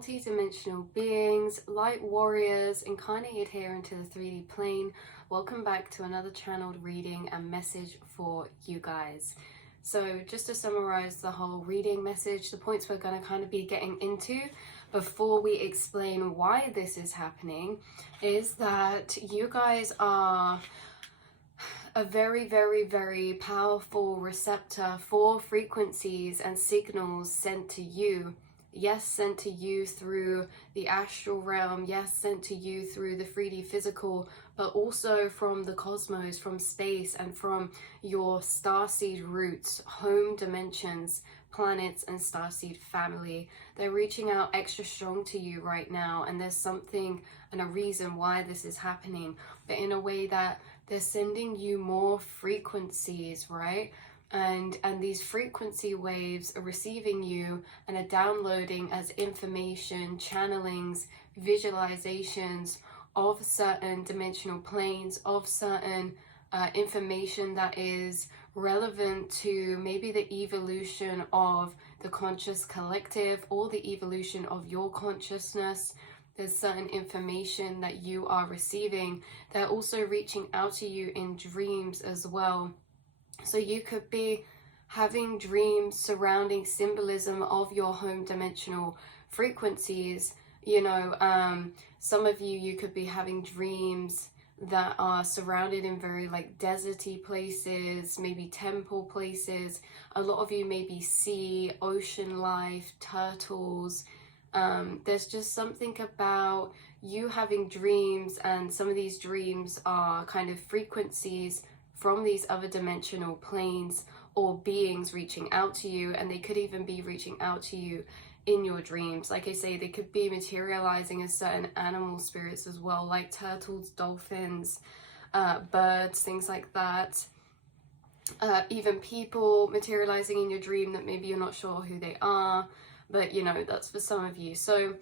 multi-dimensional beings, light warriors, incarnated here into the 3D plane. Welcome back to another channeled reading and message for you guys. So just to summarize the whole reading message, the points we're going to kind of be getting into before we explain why this is happening is that you guys are a very, very, very powerful receptor for frequencies and signals sent to you. Yes, sent to you through the astral realm. Yes, sent to you through the 3D physical, but also from the cosmos, from space, and from your starseed roots, home dimensions, planets, and starseed family. They're reaching out extra strong to you right now, and there's something and a reason why this is happening, but in a way that they're sending you more frequencies, right? And these frequency waves are receiving you and are downloading as information, channelings, visualizations of certain dimensional planes, of certain information that is relevant to maybe the evolution of the conscious collective or the evolution of your consciousness. There's certain information that you are receiving. They're also reaching out to you in dreams as well. So you could be having dreams surrounding symbolism of your home dimensional frequencies. You know, some of you could be having dreams that are surrounded in very like deserty places, maybe temple places. A lot of you maybe sea, ocean life, turtles. There's just something about you having dreams, and some of these dreams are kind of frequencies from these other dimensional planes or beings reaching out to you, and they could even be reaching out to you in your dreams. Like I say, they could be materializing as certain animal spirits as well, like turtles, dolphins, birds, things like that. Even people materializing in your dream that maybe you're not sure who they are, but you know, that's for some of you. So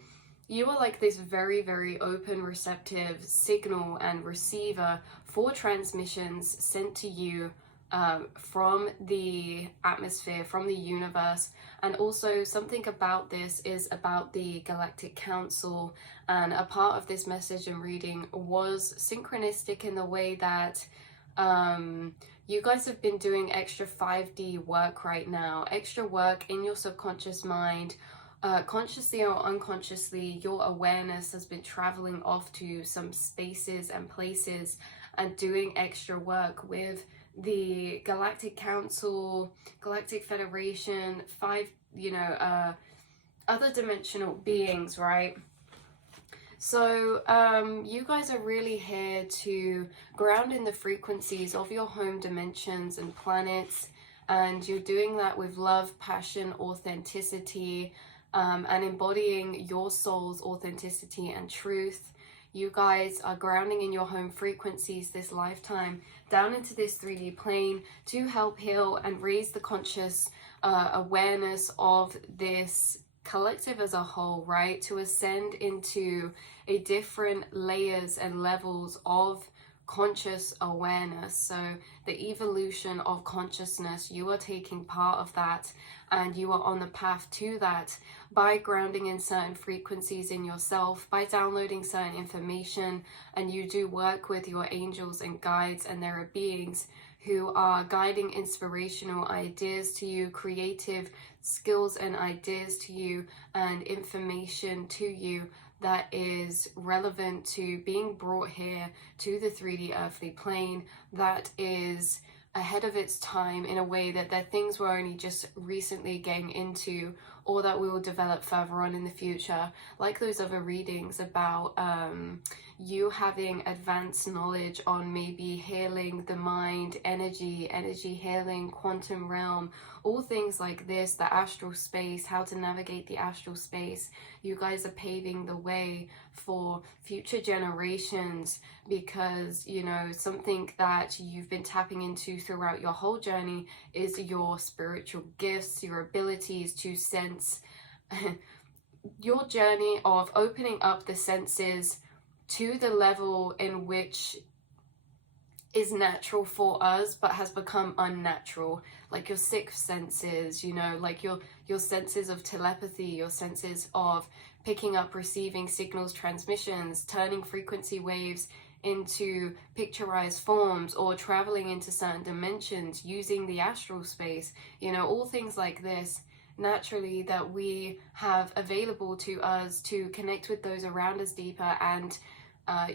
you are like this very, very open, receptive signal and receiver for transmissions sent to you from the atmosphere, from the universe. And also something about this is about the Galactic Council, and a part of this message and reading was synchronistic in the way that you guys have been doing extra 5D work right now, extra work in your subconscious mind. Consciously or unconsciously, your awareness has been traveling off to some spaces and places and doing extra work with the Galactic Council, Galactic Federation, other dimensional beings, right? So you guys are really here to ground in the frequencies of your home dimensions and planets, and you're doing that with love, passion, authenticity, and embodying your soul's authenticity and truth. You guys are grounding in your home frequencies this lifetime down into this 3D plane to help heal and raise the conscious awareness of this collective as a whole, right? To ascend into a different layers and levels of conscious awareness. So the evolution of consciousness, you are taking part of that, and you are on the path to that by grounding in certain frequencies in yourself, by downloading certain information. And you do work with your angels and guides, and there are beings who are guiding inspirational ideas to you, creative skills and ideas to you, and information to you that is relevant to being brought here to the 3D earthly plane, that is ahead of its time in a way that they're things we're only just recently getting into, or that we will develop further on in the future, like those other readings about you having advanced knowledge on maybe healing the mind, energy healing, quantum realm, all things like this, the astral space, how to navigate the astral space. You guys are paving the way for future generations, because you know, something that you've been tapping into throughout your whole journey is your spiritual gifts, your abilities to sense. Your journey of opening up the senses to the level in which is natural for us but has become unnatural, like your sixth senses, you know, like your senses of telepathy, your senses of picking up, receiving signals, transmissions, turning frequency waves into picturized forms, or traveling into certain dimensions using the astral space, you know, all things like this naturally that we have available to us to connect with those around us deeper, and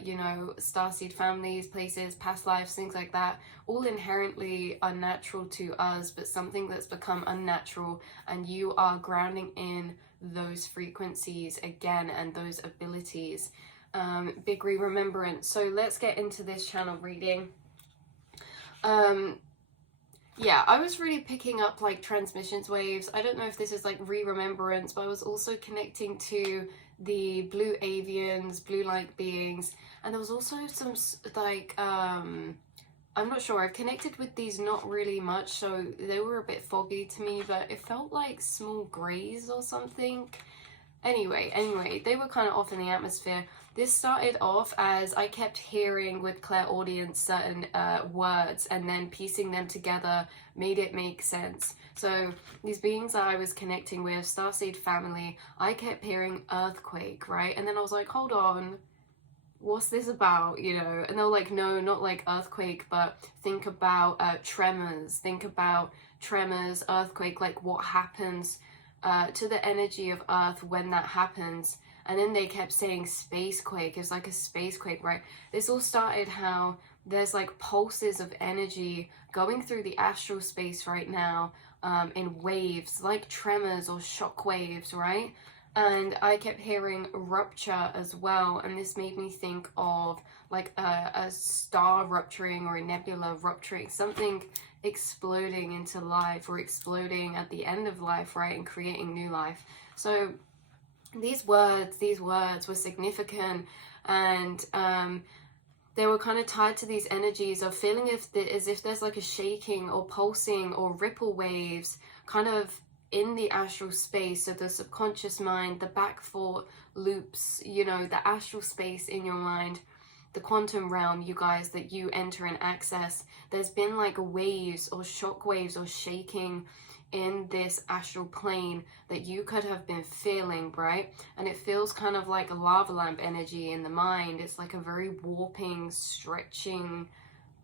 you know, starseed families, places, past lives, things like that, all inherently unnatural to us, but something that's become unnatural, and you are grounding in those frequencies again and those abilities. Big remembrance. So let's get into this channel reading. Yeah, I was really picking up like transmissions waves. I don't know if this is like remembrance, but I was also connecting to the blue avians, blue like beings, and there was also some like I'm not sure, I've connected with these not really much, so they were a bit foggy to me, but it felt like small greys or something. Anyway, they were kind of off in the atmosphere. This started off as I kept hearing with clairaudience certain words, and then piecing them together made it make sense. So these beings that I was connecting with, starseed family, I kept hearing earthquake, right? And then I was like, hold on, what's this about, you know? And they were like, no, not like earthquake, but think about tremors, earthquake, like what happens to the energy of Earth when that happens. And then they kept saying spacequake. It's like a spacequake, right? This all started how there's like pulses of energy going through the astral space right now, in waves, like tremors or shock waves, right? And I kept hearing rupture as well, and this made me think of like a star rupturing or a nebula rupturing, something exploding into life, or exploding at the end of life, right, and creating new life. So these words were significant, and they were kind of tied to these energies of feeling as if there's like a shaking or pulsing or ripple waves kind of in the astral space. So the subconscious mind, the back thought loops, you know, the astral space in your mind, the quantum realm, you guys, that you enter and access. There's been like waves or shock waves or shaking in this astral plane that you could have been feeling, right? And it feels kind of like a lava lamp energy in the mind. It's like a very warping, stretching,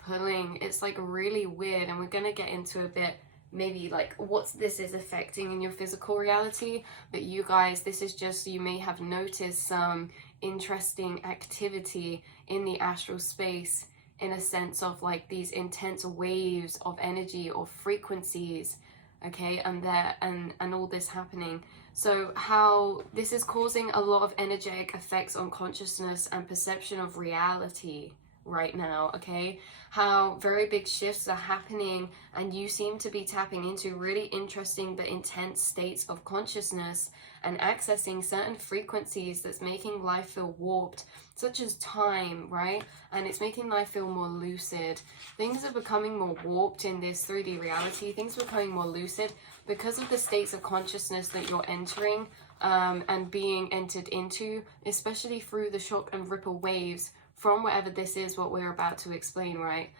pulling. It's like really weird, and we're gonna get into a bit maybe like what this is affecting in your physical reality. But you guys, this is just, you may have noticed some interesting activity in the astral space, in a sense of like these intense waves of energy or frequencies, okay, and there and all this happening. So how this is causing a lot of energetic effects on consciousness and perception of reality right now, okay? How very big shifts are happening, and you seem to be tapping into really interesting but intense states of consciousness and accessing certain frequencies that's making life feel warped, such as time, right? And it's making life feel more lucid. Things are becoming more warped in this 3D reality. Things are becoming more lucid because of the states of consciousness that you're entering and being entered into, especially through the shock and ripple waves from whatever this is, what we're about to explain, right?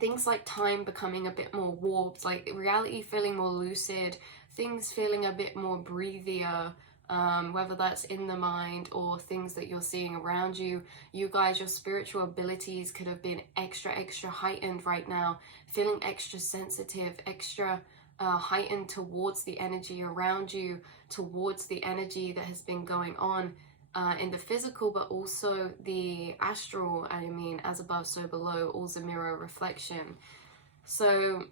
Things like time becoming a bit more warped, like reality feeling more lucid, things feeling a bit more breathier, whether that's in the mind or things that you're seeing around you. You guys, your spiritual abilities could have been extra heightened right now, feeling extra sensitive, extra heightened towards the energy around you, towards the energy that has been going on in the physical, but also the astral. I mean, as above, so below, all's a mirror reflection. So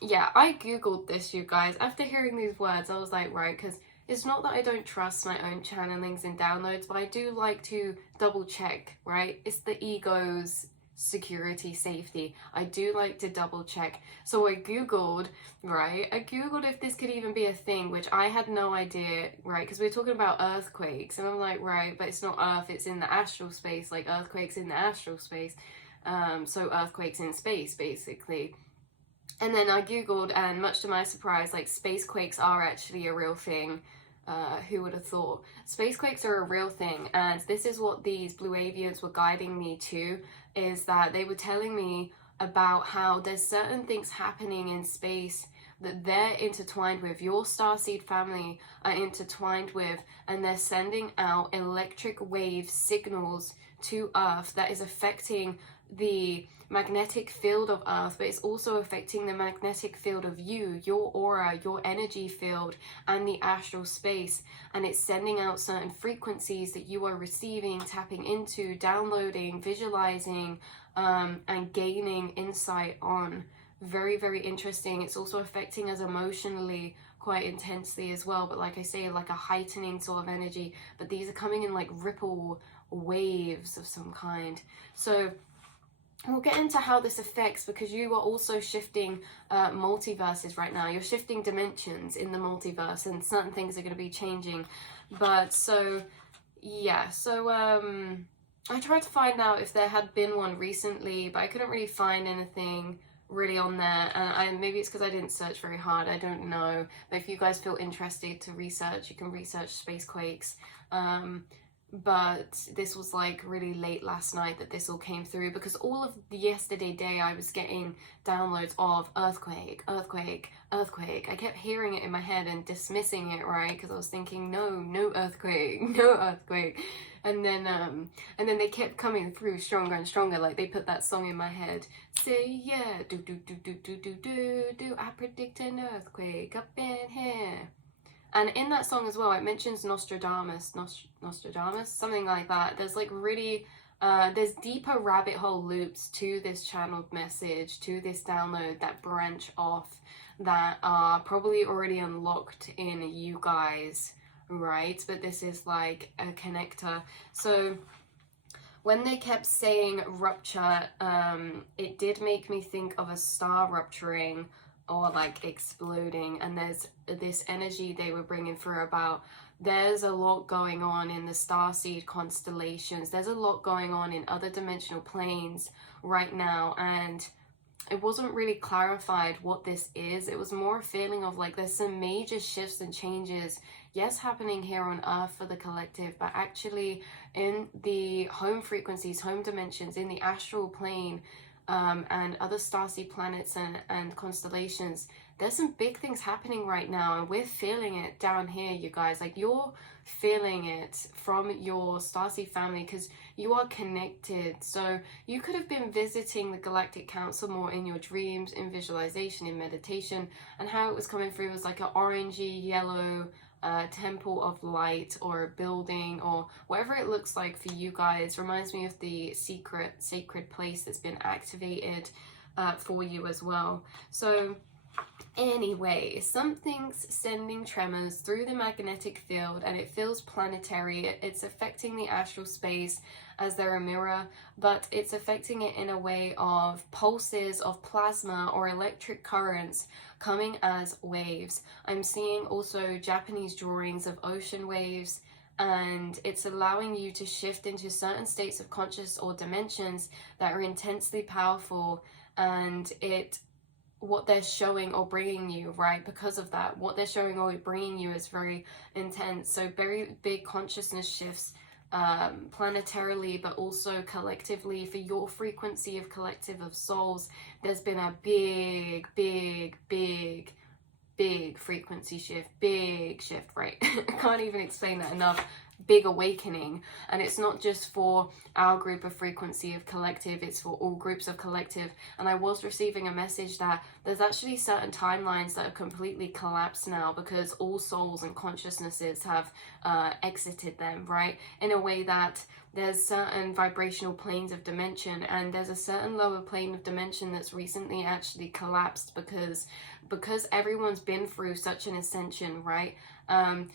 yeah, I googled this, you guys. After hearing these words, I was like, right, because it's not that I don't trust my own channelings and downloads, but I do like to double check, right? It's the ego's security, safety. I do like to double check. So I googled, right? I googled if this could even be a thing, which I had no idea, right? Because we were talking about earthquakes, and I'm like, right, but it's not Earth, it's in the astral space, like earthquakes in the astral space. So earthquakes in space, basically. And then I googled, and much to my surprise, like space quakes are actually a real thing. Who would have thought? Spacequakes are a real thing, and this is what these blue avians were guiding me to, is that they were telling me about how there's certain things happening in space that they're intertwined with, your starseed family are intertwined with, and they're sending out electric wave signals to Earth that is affecting the magnetic field of Earth, but it's also affecting the magnetic field of you, your aura, your energy field, and the astral space. And it's sending out certain frequencies that you are receiving, tapping into, downloading, visualizing, and gaining insight on. Very, very interesting. It's also affecting us emotionally quite intensely as well, but like I say, like a heightening sort of energy. But these are coming in like ripple waves of some kind. So we'll get into how this affects, because you are also shifting multiverses right now. You're shifting dimensions in the multiverse, and certain things are going to be changing. But so yeah, so I tried to find out if there had been one recently, but I couldn't really find anything really on there, and maybe it's because I didn't search very hard, I don't know. But if you guys feel interested to research, you can research spacequakes. But this was like really late last night that this all came through, because all of the yesterday day I was getting downloads of earthquake, earthquake, earthquake. I kept hearing it in my head and dismissing it, right? Because I was thinking, no earthquake, no earthquake. And then they kept coming through stronger and stronger. Like they put that song in my head. Say yeah, do do do do do do do do. I predict an earthquake up in here. And in that song as well, it mentions Nostradamus, something like that. There's like really, there's deeper rabbit hole loops to this channeled message, to this download that branch off, that are probably already unlocked in you guys, right? But this is like a connector. So when they kept saying rupture, it did make me think of a star rupturing, or like exploding. And there's this energy they were bringing through about there's a lot going on in the starseed constellations, there's a lot going on in other dimensional planes right now, and it wasn't really clarified what this is. It was more a feeling of like there's some major shifts and changes, yes, happening here on Earth for the collective, but actually in the home frequencies, home dimensions, in the astral plane, and other starseed planets and constellations, there's some big things happening right now, and we're feeling it down here, you guys. Like you're feeling it from your starseed family because you are connected. So you could have been visiting the Galactic Council more in your dreams, in visualization, in meditation, and how it was coming through was like an orangey yellow temple of light, or a building, or whatever it looks like for you guys. Reminds me of the sacred place that's been activated for you as well. So anyway, something's sending tremors through the magnetic field, and it feels planetary. It's affecting the astral space as they're a mirror, but it's affecting it in a way of pulses of plasma or electric currents coming as waves. I'm seeing also Japanese drawings of ocean waves, and it's allowing you to shift into certain states of conscious or dimensions that are intensely powerful, and what they're showing or bringing you, right, because of that, what they're showing or bringing you is very intense. So very big consciousness shifts, planetarily, but also collectively. For your frequency of collective of souls, there's been a big frequency shift, big shift, right? I can't even explain that enough. Big awakening. And it's not just for our group of frequency of collective, it's for all groups of collective. And I was receiving a message that there's actually certain timelines that have completely collapsed now, because all souls and consciousnesses have exited them, right? In a way that there's certain vibrational planes of dimension, and there's a certain lower plane of dimension that's recently actually collapsed because everyone's been through such an ascension, right?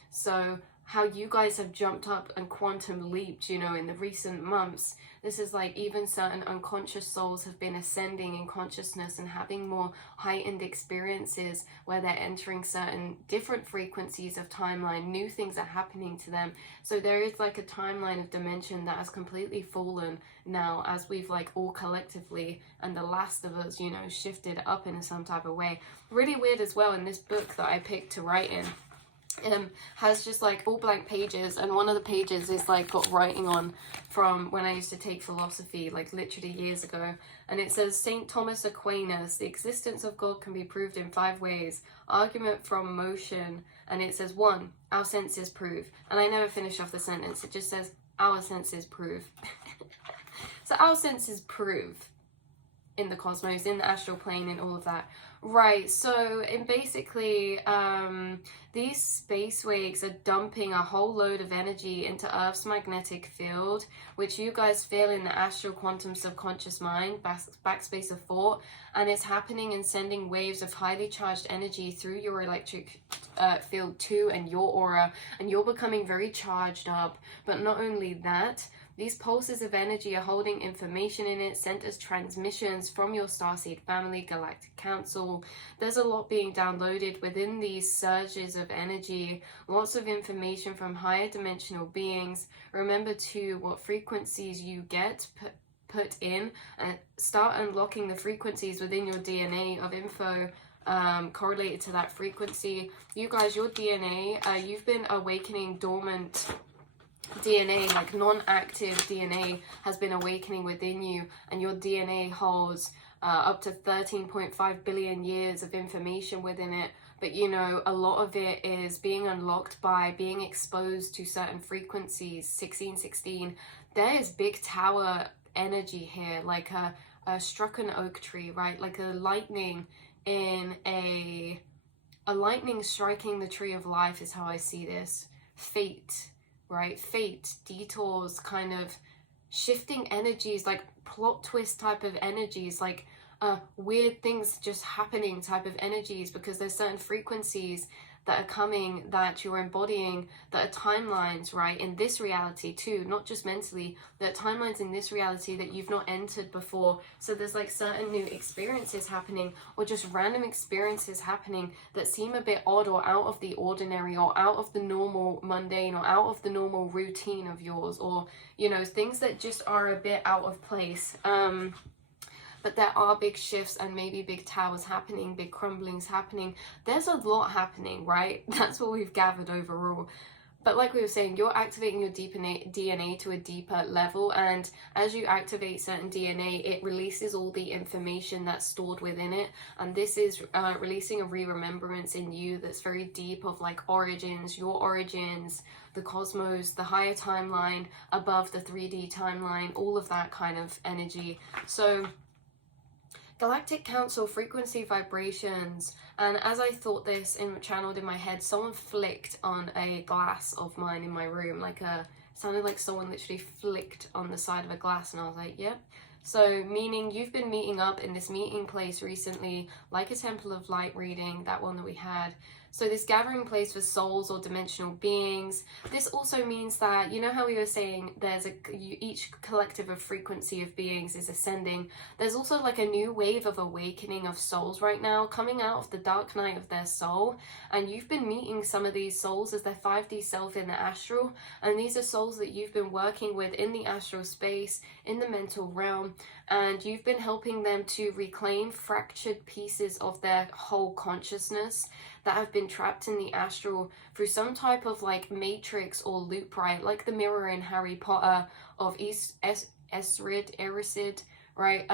So how you guys have jumped up and quantum leaped, you know, in the recent months. This is like even certain unconscious souls have been ascending in consciousness and having more heightened experiences where they're entering certain different frequencies of timeline. New things are happening to them. So there is like a timeline of dimension that has completely fallen now, as we've like all collectively, and the last of us, you know, shifted up in some type of way. Really weird as well in this book that I picked to write in. has just like all blank pages, and one of the pages is like got writing on from when I used to take philosophy, like literally years ago, and it says, St. Thomas Aquinas, the existence of God can be proved in 5 ways. Argument from motion. And it says, 1, our senses prove. And I never finish off the sentence, it just says, our senses prove. So our senses prove in the cosmos, in the astral plane, and all of that. Right, so in basically, these space waves are dumping a whole load of energy into Earth's magnetic field, which you guys feel in the astral quantum subconscious mind, backspace of thought, and it's happening and sending waves of highly charged energy through your electric field too, and your aura, and you're becoming very charged up. But not only that, these pulses of energy are holding information in it, sent as transmissions from your starseed family, galactic council. There's a lot being downloaded within these surges of energy, lots of information from higher dimensional beings. Remember too, what frequencies you get put in, and start unlocking the frequencies within your DNA of info correlated to that frequency. You guys, your DNA, you've been awakening dormant DNA, like non-active DNA has been awakening within you, and your DNA holds up to 13.5 billion years of information within it. But you know, a lot of it is being unlocked by being exposed to certain frequencies. 1616, there is big tower energy here, like a struck an oak tree, right? Like a lightning in a lightning striking the tree of life is how I see this. Fate, right? Fate, detours, kind of shifting energies, like plot twist type of energies, like weird things just happening type of energies, because there's certain frequencies that are coming, that you're embodying, that are timelines, right, in this reality too, not just mentally, that are timelines in this reality that you've not entered before. So there's like certain new experiences happening, or just random experiences happening that seem a bit odd or out of the ordinary, or out of the normal mundane, or out of the normal routine of yours, or you know, things that just are a bit out of place. But there are big shifts and maybe big towers happening, big crumblings happening. There's a lot happening, right? That's what we've gathered overall. But like we were saying, you're activating your DNA to a deeper level, and as you activate certain DNA, it releases all the information that's stored within it, and this is releasing a re-remembrance in you that's very deep, of like origins, your origins, the cosmos, the higher timeline, above the 3D timeline, all of that kind of energy. So Galactic Council, frequency, vibrations. And as I thought this and channeled in my head, someone flicked on a glass of mine in my room, like sounded like someone literally flicked on the side of a glass, and I was like, yep. So meaning you've been meeting up in this meeting place recently, like a Temple of Light reading, that one that we had. So this gathering place for souls or dimensional beings. This also means that, you know how we were saying there's each collective of frequency of beings is ascending. There's also like a new wave of awakening of souls right now, coming out of the dark night of their soul. And you've been meeting some of these souls as their 5D self in the astral. And these are souls that you've been working with in the astral space, in the mental realm. And you've been helping them to reclaim fractured pieces of their whole consciousness that have been trapped in the astral through some type of like matrix or loop, right? Like the mirror in Harry Potter of Erised, right?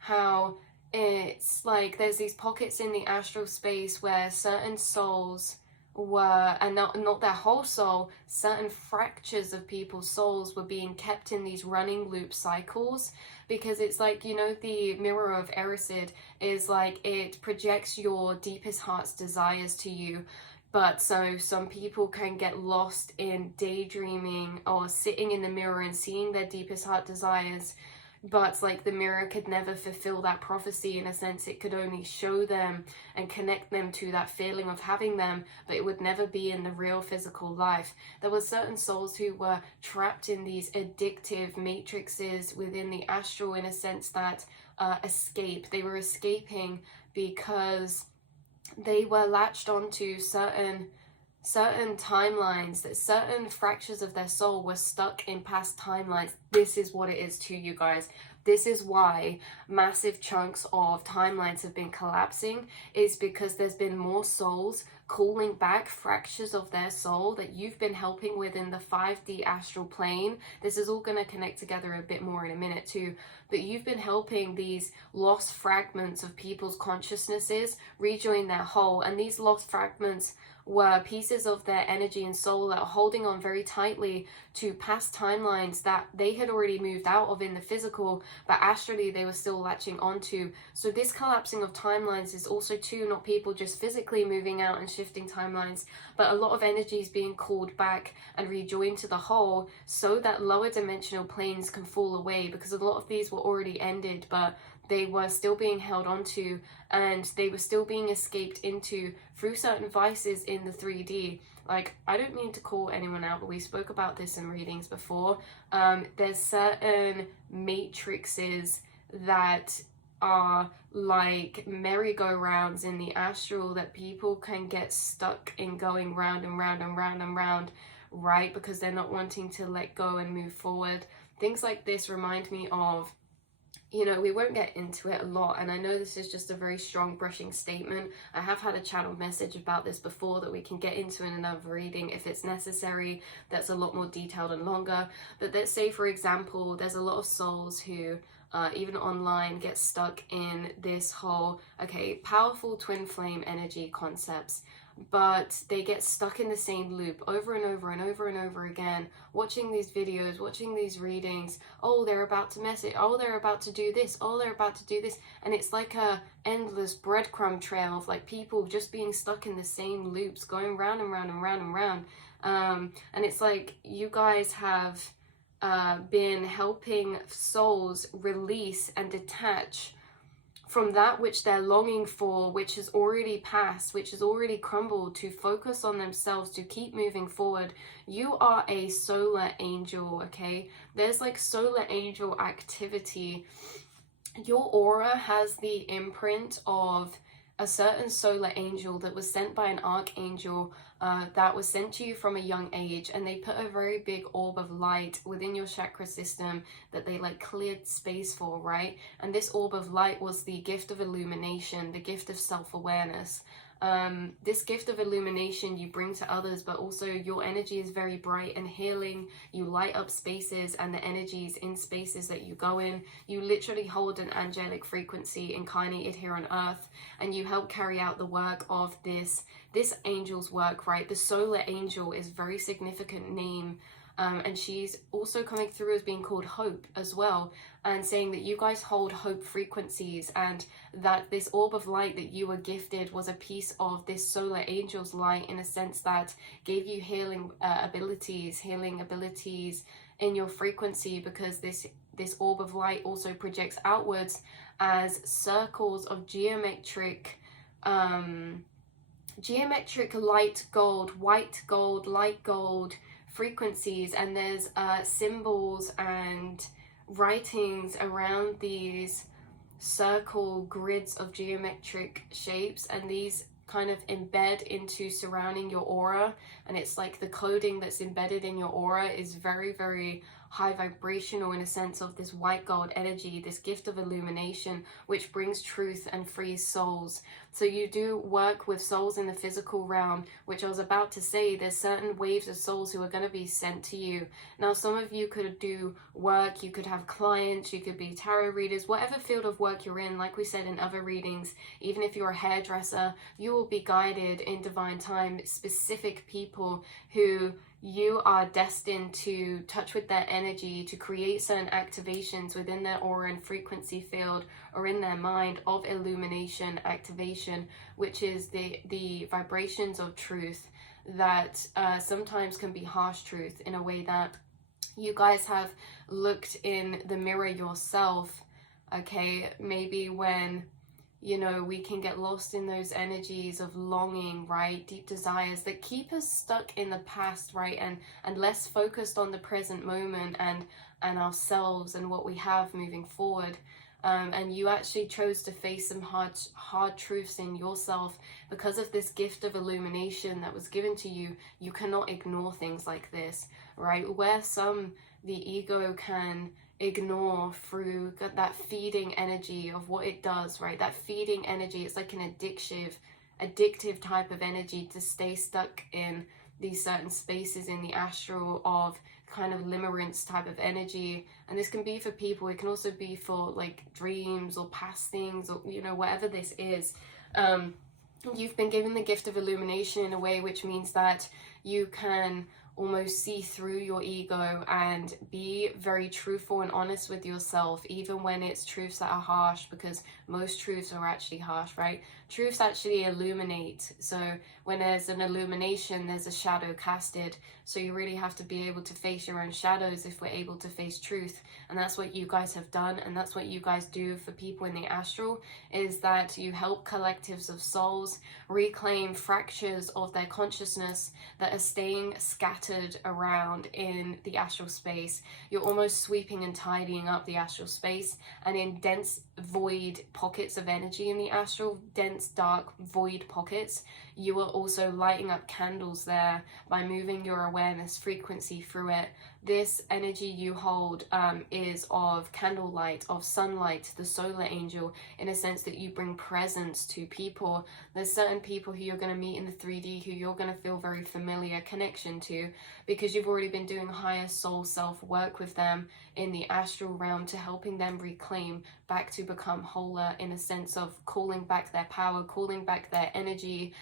How it's like there's these pockets in the astral space where certain souls were, and not their whole soul, certain fractures of people's souls were being kept in these running loop cycles. Because it's like, you know, the mirror of Erised is like, it projects your deepest heart's desires to you. But so some people can get lost in daydreaming or sitting in the mirror and seeing their deepest heart desires. But like the mirror could never fulfill that prophecy. In a sense, it could only show them and connect them to that feeling of having them, but it would never be in the real physical life. There were certain souls who were trapped in these addictive matrices within the astral, in a sense that escape. They were escaping because they were latched onto certain timelines, that certain fractures of their soul were stuck in past timelines. This is what it is to you guys. This is why massive chunks of timelines have been collapsing, is because there's been more souls calling back fractures of their soul that you've been helping with in the 5D astral plane. This is all going to connect together a bit more in a minute too, but you've been helping these lost fragments of people's consciousnesses rejoin their whole, and these lost fragments were pieces of their energy and soul that are holding on very tightly to past timelines that they had already moved out of in the physical, but astrally they were still latching onto. So this collapsing of timelines is also too not people just physically moving out and shifting timelines, but a lot of energies being called back and rejoined to the whole so that lower dimensional planes can fall away, because a lot of these were already ended, but they were still being held onto, and they were still being escaped into through certain vices in the 3D. Like, I don't mean to call anyone out, but we spoke about this in readings before. There's certain matrices that are like merry-go-rounds in the astral that people can get stuck in, going round and round and round and round, right? Because they're not wanting to let go and move forward. Things like this remind me of, you know, we won't get into it a lot, and I know this is just a very strong brushing statement. I have had a channeled message about this before that we can get into in another reading if it's necessary, that's a lot more detailed and longer. But let's say, for example, there's a lot of souls who even online get stuck in this whole, okay, powerful twin flame energy concepts, but they get stuck in the same loop over and over and over and over again, watching these videos, watching these readings. Oh, they're about to message. Oh, they're about to do this. Oh, they're about to do this. And it's like a endless breadcrumb trail of like people just being stuck in the same loops, going round and round and round and round. And it's like you guys have been helping souls release and detach from that which they're longing for, which has already passed, which has already crumbled, to focus on themselves, to keep moving forward. You are a solar angel, okay? There's like solar angel activity. Your aura has the imprint of a certain solar angel that was sent by an archangel that was sent to you from a young age, and they put a very big orb of light within your chakra system that they like cleared space for, right? And this orb of light was the gift of illumination, the gift of self-awareness. This gift of illumination you bring to others, but also your energy is very bright and healing. You light up spaces and the energies in spaces that you go in. You literally hold an angelic frequency incarnated here on earth, and you help carry out the work of this angel's work, right? The solar angel is a very significant name. And she's also coming through as being called Hope as well, and saying that you guys hold hope frequencies, and that this orb of light that you were gifted was a piece of this solar angel's light, in a sense that gave you healing abilities in your frequency, because this orb of light also projects outwards as circles of geometric light gold, white gold, light gold frequencies, and there's symbols and writings around these circle grids of geometric shapes, and these kind of embed into surrounding your aura, and it's like the coding that's embedded in your aura is very, very high vibrational, in a sense of this white gold energy, this gift of illumination, which brings truth and frees souls. So you do work with souls in the physical realm, which I was about to say, there's certain waves of souls who are going to be sent to you. Now, some of you could do work, you could have clients, you could be tarot readers, whatever field of work you're in. Like we said in other readings, even if you're a hairdresser, you will be guided in divine time, specific people who you are destined to touch with their energy, to create certain activations within their aura and frequency field, or in their mind, of illumination activation, which is the vibrations of truth that sometimes can be harsh truth, in a way that you guys have looked in the mirror yourself, okay? Maybe when, you know, we can get lost in those energies of longing, right? Deep desires that keep us stuck in the past, right? And less focused on the present moment and ourselves and what we have moving forward. And you actually chose to face some hard truths in yourself because of this gift of illumination that was given to you. You cannot ignore things like this, right? Where the ego can ignore through that feeding energy of what it does, right? That feeding energy, it's like an addictive type of energy to stay stuck in these certain spaces in the astral of kind of limerence type of energy. And this can be for people, it can also be for like dreams or past things, or you know, whatever this is. You've been given the gift of illumination in a way which means that you can almost see through your ego and be very truthful and honest with yourself, even when it's truths that are harsh, because most truths are actually harsh, right? Truths actually illuminate. So when there's an illumination, there's a shadow casted. So you really have to be able to face your own shadows if we're able to face truth. And that's what you guys have done, and that's what you guys do for people in the astral, is that you help collectives of souls reclaim fractures of their consciousness that are staying scattered around in the astral space. You're almost sweeping and tidying up the astral space, and in dense void pockets of energy in the astral, dense dark void pockets, you are also lighting up candles there by moving your awareness frequency through it. This energy you hold is of candlelight, of sunlight, the solar angel, in a sense that you bring presence to people. There's certain people who you're going to meet in the 3D who you're going to feel very familiar connection to, because you've already been doing higher soul self work with them in the astral realm to helping them reclaim back to become wholer, in a sense of calling back their power, calling back their energy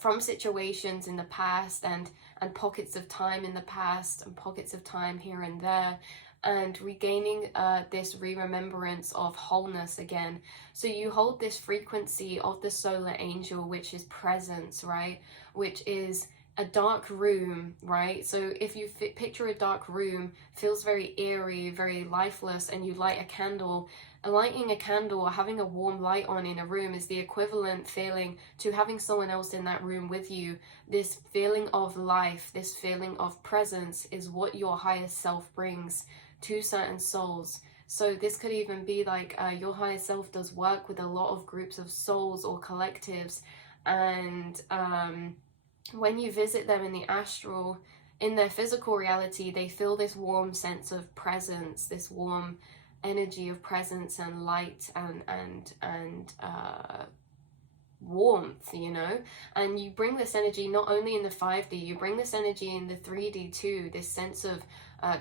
from situations in the past, and pockets of time in the past, and pockets of time here and there, and regaining this remembrance of wholeness again. So you hold this frequency of the solar angel, which is presence, right? Which is a dark room, right? So if you picture a dark room, feels very eerie, very lifeless, and you light a candle. Lighting a candle or having a warm light on in a room is the equivalent feeling to having someone else in that room with you. This feeling of life, this feeling of presence is what your highest self brings to certain souls. So this could even be like your higher self does work with a lot of groups of souls or collectives, and when you visit them in the astral, in their physical reality, they feel this warm sense of presence, this warm energy of presence and light and warmth, you know. And you bring this energy not only in the 5D, you bring this energy in the 3D too, this sense of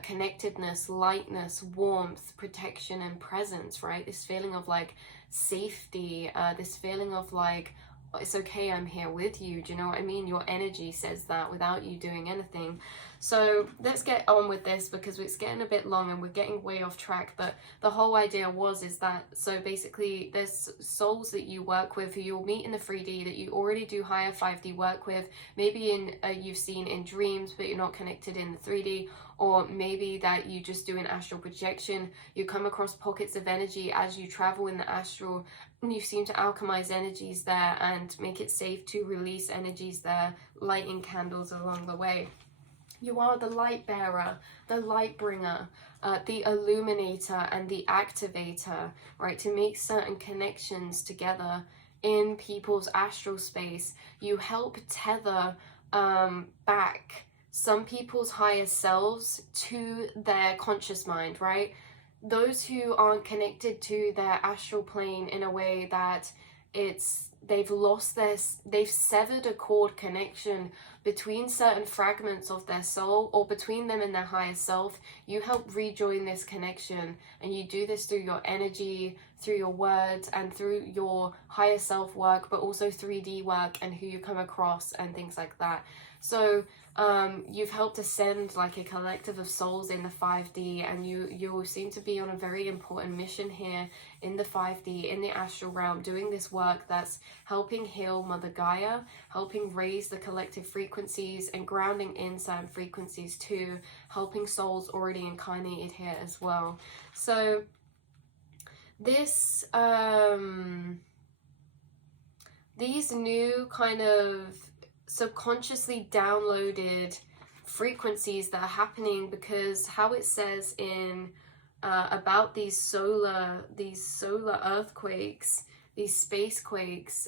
connectedness, lightness, warmth, protection and presence, right? This feeling of like safety, this feeling of like, it's okay, I'm here with you. Do you know what I mean? Your energy says that without you doing anything. So let's get on with this, because it's getting a bit long and we're getting way off track. But the whole idea is that, so basically there's souls that you work with who you'll meet in the 3D that you already do higher 5D work with. Maybe in you've seen in dreams, but you're not connected in the 3D. Or maybe that you just do an astral projection. You come across pockets of energy as you travel in the astral, and you seem to alchemize energies there and make it safe to release energies there, lighting candles along the way. You are the light bearer, the light bringer, the illuminator and the activator, right? To make certain connections together in people's astral space. You help tether back some people's higher selves to their conscious mind, right? Those who aren't connected to their astral plane in a way that they've severed a cord connection between certain fragments of their soul, or between them and their higher self. You help rejoin this connection, and you do this through your energy, through your words, and through your higher self work, but also 3D work and who you come across and things like that. So you've helped ascend like a collective of souls in the 5D, and you seem to be on a very important mission here in the 5D, in the astral realm, doing this work that's helping heal Mother Gaia, helping raise the collective frequencies and grounding in certain frequencies too, helping souls already incarnated here as well. So this these new kind of subconsciously downloaded frequencies that are happening, because how it says in about these solar earthquakes, these space quakes,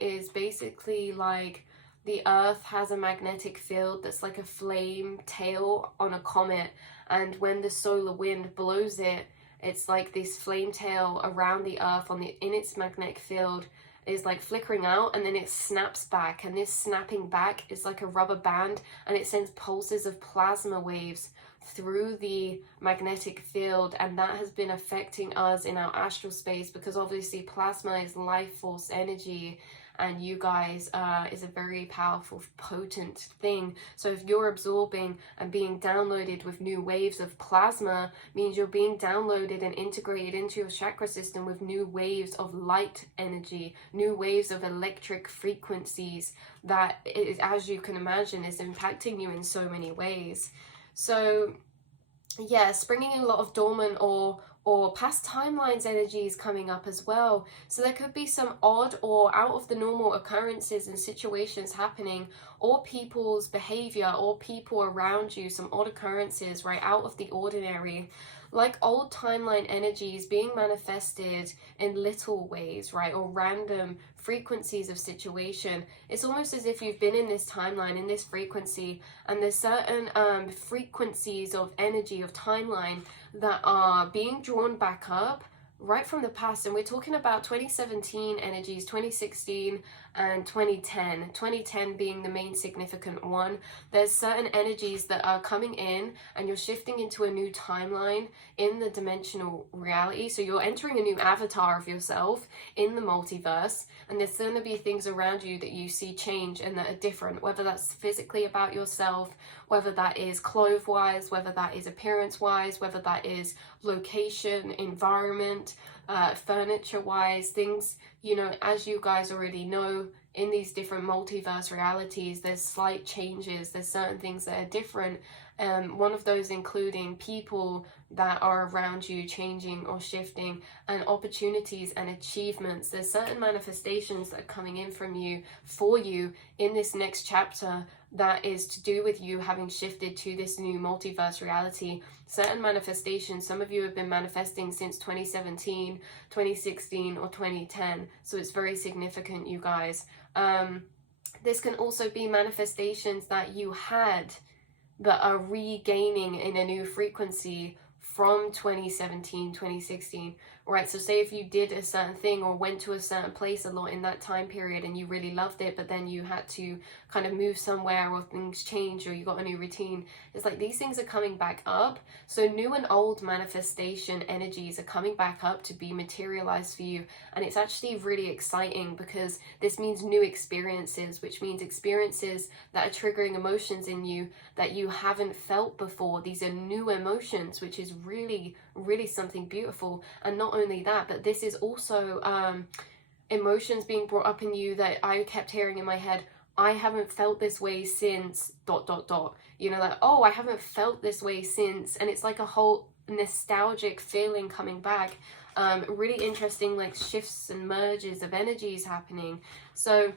is basically like the Earth has a magnetic field that's like a flame tail on a comet, and when the solar wind blows it, it's like this flame tail around the Earth in its magnetic field is like flickering out, and then it snaps back, and this snapping back is like a rubber band, and it sends pulses of plasma waves through the magnetic field, and that has been affecting us in our astral space, because obviously plasma is life force energy, and you guys is a very powerful, potent thing. So if you're absorbing and being downloaded with new waves of plasma, means you're being downloaded and integrated into your chakra system with new waves of light energy, new waves of electric frequencies that, as you can imagine, is impacting you in so many ways. So yes, bringing in a lot of dormant or past timelines energies coming up as well. So there could be some odd or out of the normal occurrences and situations happening, or people's behavior or people around you, some odd occurrences, right, out of the ordinary, like old timeline energies being manifested in little ways, right, or random frequencies of situation. It's almost as if you've been in this timeline, in this frequency, and there's certain frequencies of energy, of timeline, that are being drawn back up right from the past. And we're talking about 2017 energies, 2016 and 2010. 2010 being the main significant one. There's certain energies that are coming in, and you're shifting into a new timeline in the dimensional reality. So you're entering a new avatar of yourself in the multiverse, and there's going to be things around you that you see change and that are different, whether that's physically about yourself, whether that is clothes wise, whether that is appearance wise, whether that is location, environment, furniture wise, things, you know, as you guys already know, in these different multiverse realities, there's slight changes, there's certain things that are different. One of those including people that are around you changing or shifting, and opportunities and achievements. There's certain manifestations that are coming in from you, for you, in this next chapter, that is to do with you having shifted to this new multiverse reality. Certain manifestations, some of you have been manifesting since 2017, 2016, or 2010. So it's very significant, you guys. This can also be manifestations that you had that are regaining in a new frequency from 2017, 2016, right? So say if you did a certain thing or went to a certain place a lot in that time period and you really loved it, but then you had to kind of move somewhere, or things change, or you got a new routine. It's like these things are coming back up. So new and old manifestation energies are coming back up to be materialized for you. And it's actually really exciting, because this means new experiences, which means experiences that are triggering emotions in you that you haven't felt before. These are new emotions, which is really, really something beautiful. And not only that, but this is also emotions being brought up in you that I kept hearing in my head, I haven't felt this way since ... You know, like, oh, I haven't felt this way since, and it's like a whole nostalgic feeling coming back. Really interesting, like shifts and merges of energies happening. So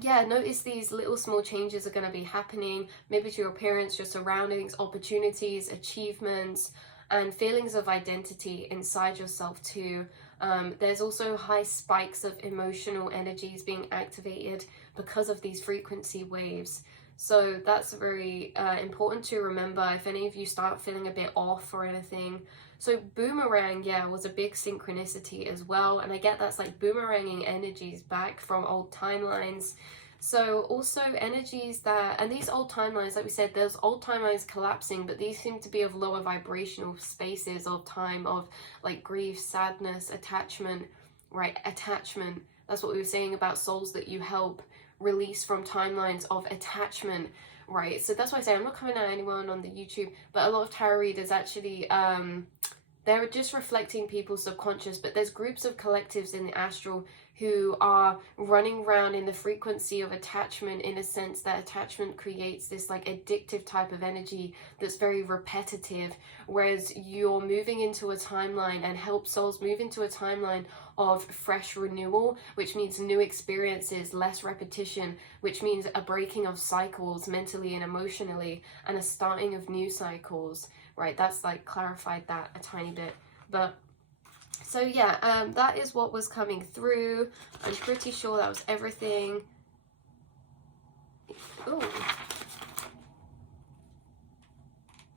yeah, notice these little small changes are going to be happening, maybe to your appearance, your surroundings, opportunities, achievements, and feelings of identity inside yourself too. There's also high spikes of emotional energies being activated because of these frequency waves. So that's very important to remember if any of you start feeling a bit off or anything. So boomerang, yeah, was a big synchronicity as well. And I get that's like boomeranging energies back from old timelines. So also energies that, and these old timelines, like we said, there's old timelines collapsing, but these seem to be of lower vibrational spaces of time, of like grief, sadness, attachment, right? Attachment. That's what we were saying about souls that you help release from timelines of attachment, right? So that's why I say I'm not coming at anyone on the YouTube, but a lot of tarot readers actually, they're just reflecting people's subconscious, but there's groups of collectives in the astral who are running around in the frequency of attachment, in a sense that attachment creates this like addictive type of energy that's very repetitive, whereas you're moving into a timeline and help souls move into a timeline of fresh renewal, which means new experiences, less repetition, which means a breaking of cycles mentally and emotionally, and a starting of new cycles, right? That's like clarified that a tiny bit. But so yeah, that is what was coming through. I'm pretty sure that was everything. Oh,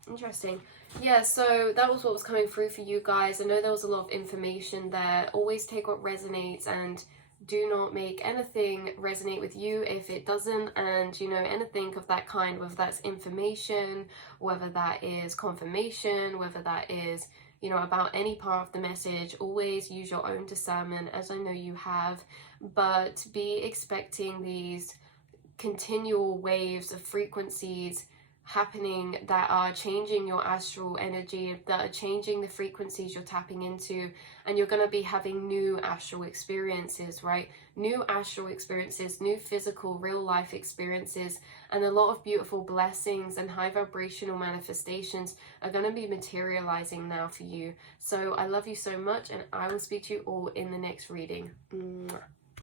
interesting. Yeah, so that was what was coming through for you guys. I know there was a lot of information there. Always take what resonates and do not make anything resonate with you if it doesn't. And you know, anything of that kind, whether that's information, whether that is confirmation, whether that is, you know, about any part of the message, always use your own discernment, as I know you have, but be expecting these continual waves of frequencies happening that are changing your astral energy, that are changing the frequencies you're tapping into, and you're going to be having new astral experiences, right? New astral experiences, new physical real life experiences, and a lot of beautiful blessings and high vibrational manifestations are going to be materializing now for you. So I love you so much, and I will speak to you all in the next reading. Mwah.